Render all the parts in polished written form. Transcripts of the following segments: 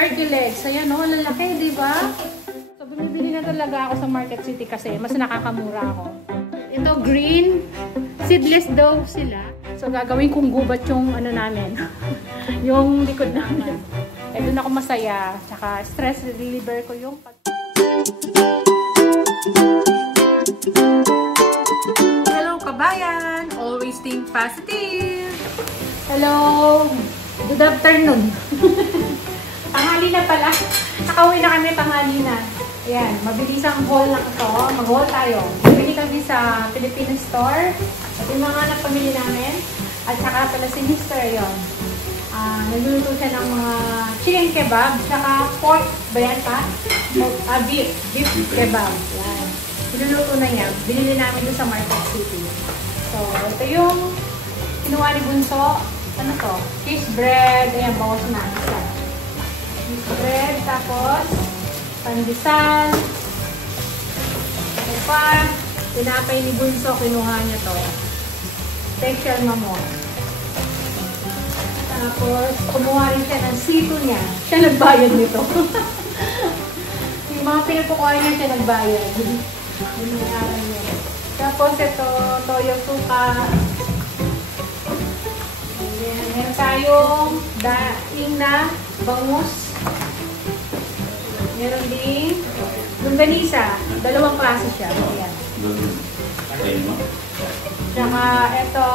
turkey legs. Ayan o, lalaki, di ba? So, bumibili na talaga ako sa Market City kasi mas nakakamura ako. Ito, green. Seedless daw sila. So, gagawin kong gubat yung ano namin. Yung likod namin. Eh, doon ako masaya. Tsaka, stress reliever ko yung Hello, kabayan! Always think positive! Hello! Good afternoon! Tanghali na pala. Nakauwi na kami tanghali na. Ayan, mabilis ang haul na ito. Mag-haul tayo. Bibili kami sa Philippine Store. At yung mga napamili namin. At saka pala si Mr. yun. Nagluluto siya ng mga chicken kebab. Saka pork ba yan pa? Beef kebab. Yan. Niluluto na yan. Binili namin doon sa Market City. So, ito yung kinuha ni Bunso. Ano to? Cheese bread. Ayan, bawas na. Cheese bread. Tapos, pandesal. Ito pa. Tinapay ni Bunso. Kinuha niya to. Special mamon. Tapos, kumuha rin siya ng sito niya. Siya nagbayad nito. Yung mga pinapukuha niya, siya nagbayad. Binayaran niya. Tapos, ito, toyo suka. Ayan. Meron tayong daing na bangus. Meron din longganisa. Dalawang klase siya. Ayan. Tsaka, ito,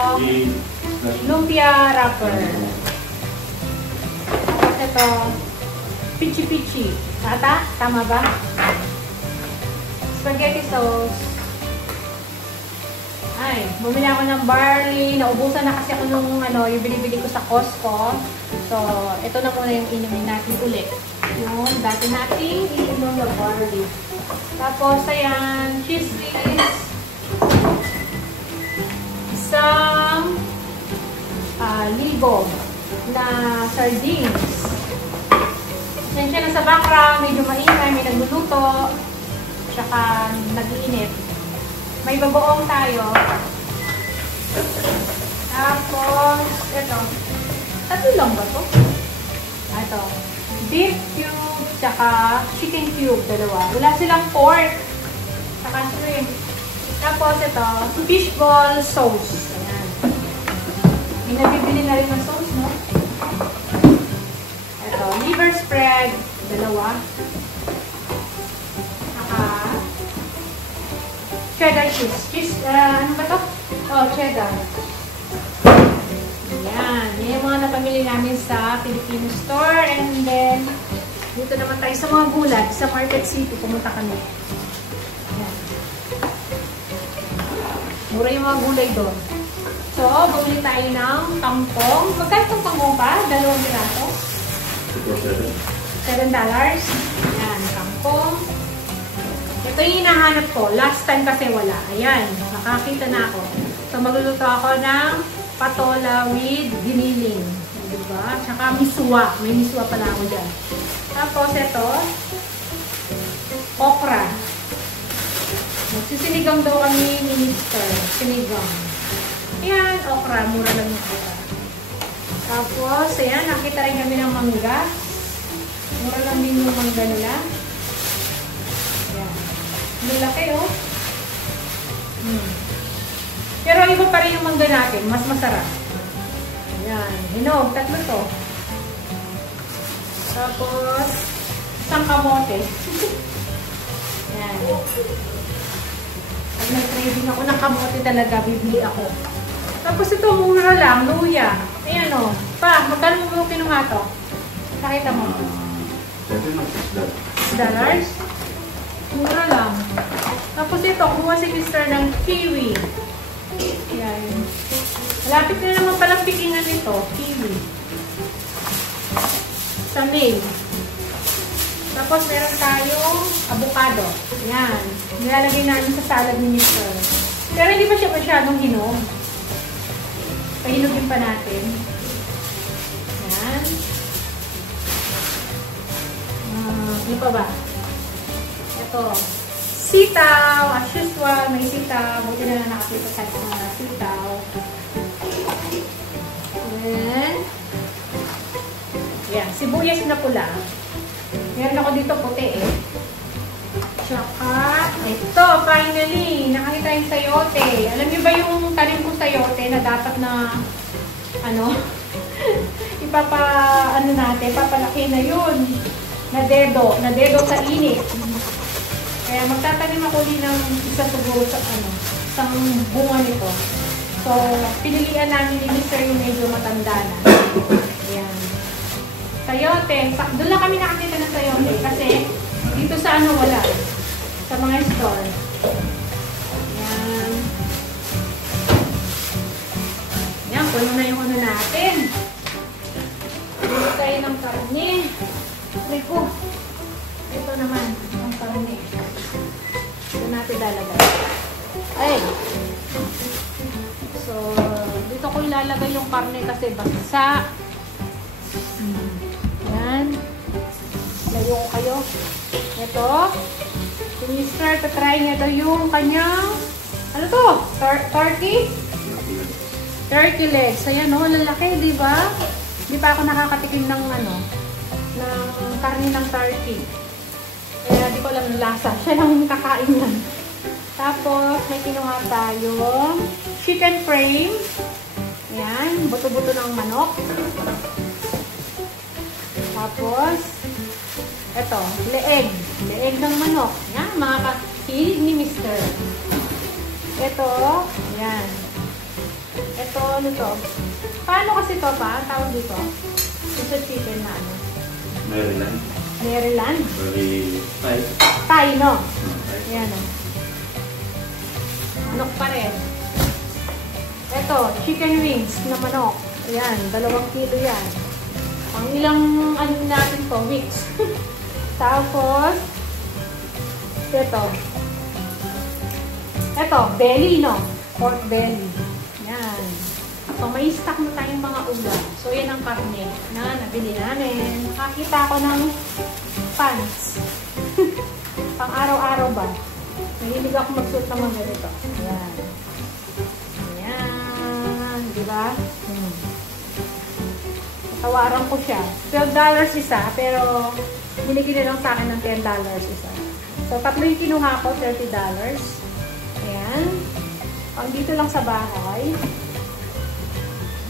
lumpia wrapper. Tapos ito, pichi-pichi. Ata? Tama ba? Spaghetti sauce. Ay, bumili ako ng barley. Naubusan na kasi ako nung yung binibili ko sa Costco. So, ito na muna yung inumin natin ulit. Yung dati natin inumin na barley. Tapos, ayan, cheese whiz. Isang libo na sardines. Yan siya nasa background, medyo maingay, may nagluluto, tsaka nag-iinit. May bagoong tayo. Tapos, ito. Tatlo lang ba ito? Ito. Beef cube, tsaka chicken cube, dalawa. Wala silang pork, tsaka shrimp. Tapos, ito. Fishball sauce. Ayan. May nabibili na rin ng sauce, no? Ito, liver spread, dalawa. Cheddar cheese. Cheese, ano ba to? Oh, cheddar. Ayan. Yan yung mga napamili namin sa Philippine Store. And then, dito naman tayo sa mga gulay. Sa Market City, pumunta kami. Ayan. Mura yung mga gulay doon. So, bumili tayo ng kangkong. Magkano itong kangkong pa? Dalawang piraso? $7. Ayan, kangkong. Ito yung hinahanap ko. Last time kasi wala. Ayan, nakakita na ako. So, magluluto ako ng patola with giniling. Diba? Tsaka miswa. May miswa pala ako dyan. Tapos, ito, okra. Magsisinigang daw kami ni Mr. Sinigang. Ayan, okra. Mura lang yung okra. Tapos, ayan, nakita rin kami ng mangga. Mura lang din yung mangga nila. Ayan. Malaki, oh. Pero iba pa rin yung mangga natin. Mas masarap. Ayan. Hinog. Tatlo to. Tapos, isang kamote. Ayan. Pag nag-trading ako ng kamote talaga, bibili ako. Tapos ito, mura lang. Luya. Ayan, oh. Pa, magkano mo kinuha to? Nakita mo? $6. Mura lang. Tapos ito, kumuha si Mr. ng kiwi. Ayan. Malapit na naman palang pikingan nito. Kiwi. Sa mail. Tapos meron tayong avocado. Ayan. Nilalagay namin sa salad ni Mr. Pero hindi pa siya masyadong hinog. Pahinugin pa natin. Ayan. Ano pa ba? Ito. Sitaw. As usual, may sitaw. Buti na nakakita sa mga sitaw. And, yan. Sibuyas na pula. Meron ako dito puti eh. Tsaka, ito, finally, nakakita yung sayote. Alam niyo ba yung tanim kong sayote na dapat na, ano, papalaki na yun. Na dedo sa init. Kaya magtatanim ako din ng isa siguro sa, isang bunga nito. So, pinilian namin ni Mr. yung medyo matanda na. Ayan. Sayote. Doon lang kami nakakita ng sayote kasi dito sa wala. Sa mga store. Ayan. Ayan, puno na yung natin. Puno tayo ng karne. Rico. Ito naman, ang karne. Ito natin lalagay. Ay! So, dito ko ilalagay yung karne kasi basa. Ayan. Layo ko kayo. Ito. Si Mr. tatry niya daw yung kanyang, ano to? Turkey? Turkey legs. Ayan o, lalaki, di ba? Di pa ako nakakatikim ng ng karne ng turkey. Kaya di ko alam ng lasa. Siya lang kakain yan. Tapos, may kinuha tayong chicken frame. Ayan, buto-buto ng manok. Tapos, eto, leeg. Leeg ng manok. Ayan, mga kahilig ni Mr. Eto, ayan. Eto, ano to? Paano kasi to pa? Tawag dito? Ito chicken na Maryland. Maryland? Thai. Thai, no? Ayan o. Manok pa rin. Ito, chicken wings na manok. Ayan, 2 kilo yan. Ang ilang natin to, weeks. Tapos, ito, belly, no? Pork belly. Ayan. So, may stock na tayong mga ulam. So, yan ang karne na nabili namin. Nakakita ko ng pants. Pang araw-araw ba? Mahilig ako magsuot ng mga ganito. Ayan. Ayan. Diba? Tawaran ko siya. $12 isa, pero binigyan lang sa akin ng $10 isa. So, 3 yung kinuha ko, $30. Ayan. Pang dito lang sa bahay.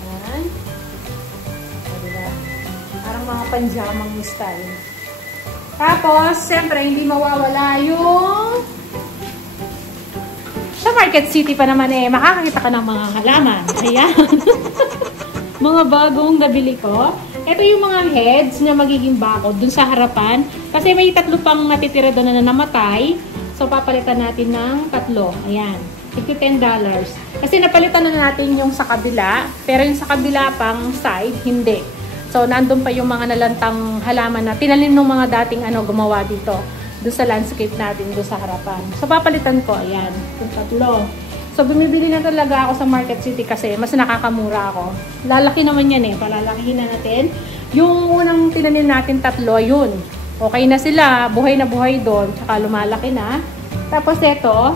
Ayan. O, diba? Parang mga panjamang style. Tapos, siyempre, hindi mawawala yung sa Market City pa naman makakakita ka ng mga halaman. Ayan. Mga bagong nabili ko. Ito yung mga heads na magiging bakod dun sa harapan. Kasi may 3 pang natitira doon na namatay. So, papalitan natin ng 3. Ayan. Ito $10. Kasi napalitan na natin yung sa kabila. Pero yung sa kabila pang side, hindi. So, nandun pa yung mga nalantang halaman na tinalim ng mga dating gumawa dito. Doon sa landscape natin, doon sa harapan. So, papalitan ko. Ayan. Yung 3. So, bumibili na talaga ako sa Market City kasi mas nakakamura ako. Lalaki naman yan palalakihin na natin. Yung unang tinanim natin 3, yun. Okay na sila. Buhay na buhay doon. Tsaka lumalaki na. Tapos ito,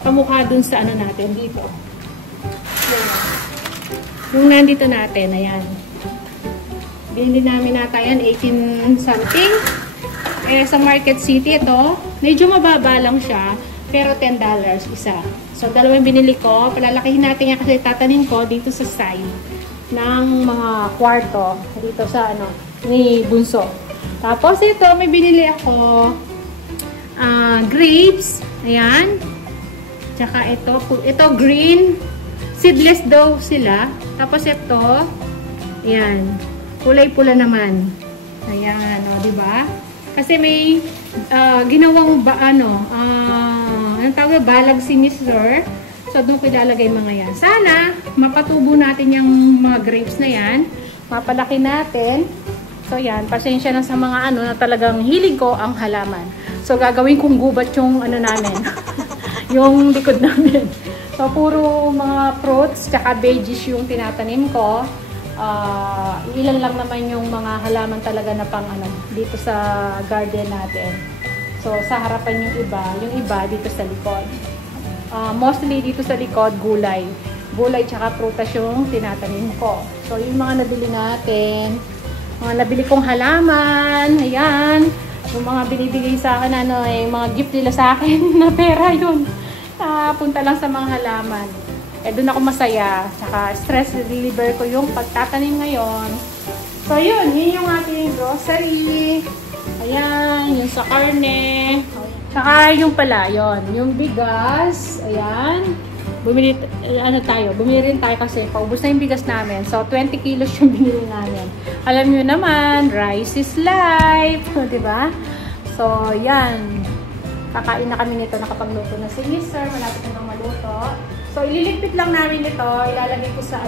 kamukha doon sa natin dito. Yung nandito natin, ayan. Binili namin nata yan, 18 something. Sa Market City, ito, medyo mababa lang siya. Pero $10 isa. So, 2 binili ko. Palalakihin natin yan kasi tatanim ko dito sa side ng mga kwarto. Dito sa ni Bunso. Tapos ito, may binili ako grapes. Ayan. Tsaka ito green. Seedless daw sila. Tapos ito, ayan. Kulay pula naman. Ayan, diba? Kasi may ginawang anong tawag, balag si Mr. So, doon ko ilalagay mga yan. Sana, mapatubo natin yung mga grapes na yan. Mapalaki natin. So, yan. Pasensya na sa mga na talagang hilig ko ang halaman. So, gagawin kong gubat yung namin. Yung likod namin. So, puro mga fruits, tsaka veggies yung tinatanim ko. Ilan lang naman yung mga halaman talaga na pang dito sa garden natin. So, sa harapan yung iba dito sa likod. Mostly dito sa likod, gulay. Gulay tsaka prutas yung tinatanim ko. So, yung mga nabili natin, mga nabili kong halaman, ayan. Yung mga binibigay sa akin, yung mga gift nila sa akin na pera yun. Punta lang sa mga halaman. Doon ako masaya. Tsaka stress reliever ko yung pagtatanim ngayon. So yun yung ating grocery. Ayan, yung sa karne. Tsaka yung pala, yung bigas. Ayan. Bumili rin tayo kasi paubos na yung bigas namin. So 20 kilos yung binili namin. Alam nyo naman, rice is life. Diba? So yan. Kakain na kami nito, nakapagluto na si Mr. Malapit na maluto. So, ililigpit lang namin ito. Ilalagay ko sa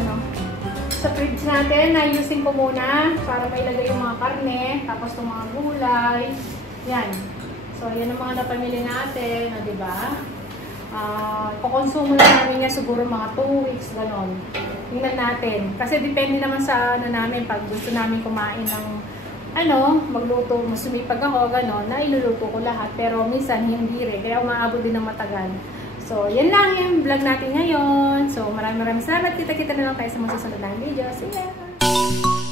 sa fridge natin. Ayusin ko muna para mailagay yung mga karne. Tapos yung mga gulay. Yan. So, yan ang mga napamili natin. Diba? Kukonsumo lang namin yan siguro mga 2 weeks. Ganon. Tingnan natin. Kasi depende naman sa namin. Pag gusto namin kumain ng magluto, masumipag ako, ganon, na iluluto ko lahat. Pero minsan, hindi rin. Kaya umaabot din ng matagal. So, yan lang yung vlog natin ngayon. So, maraming salamat. Kita-kita na lang tayo sa mga susunod na video. See ya!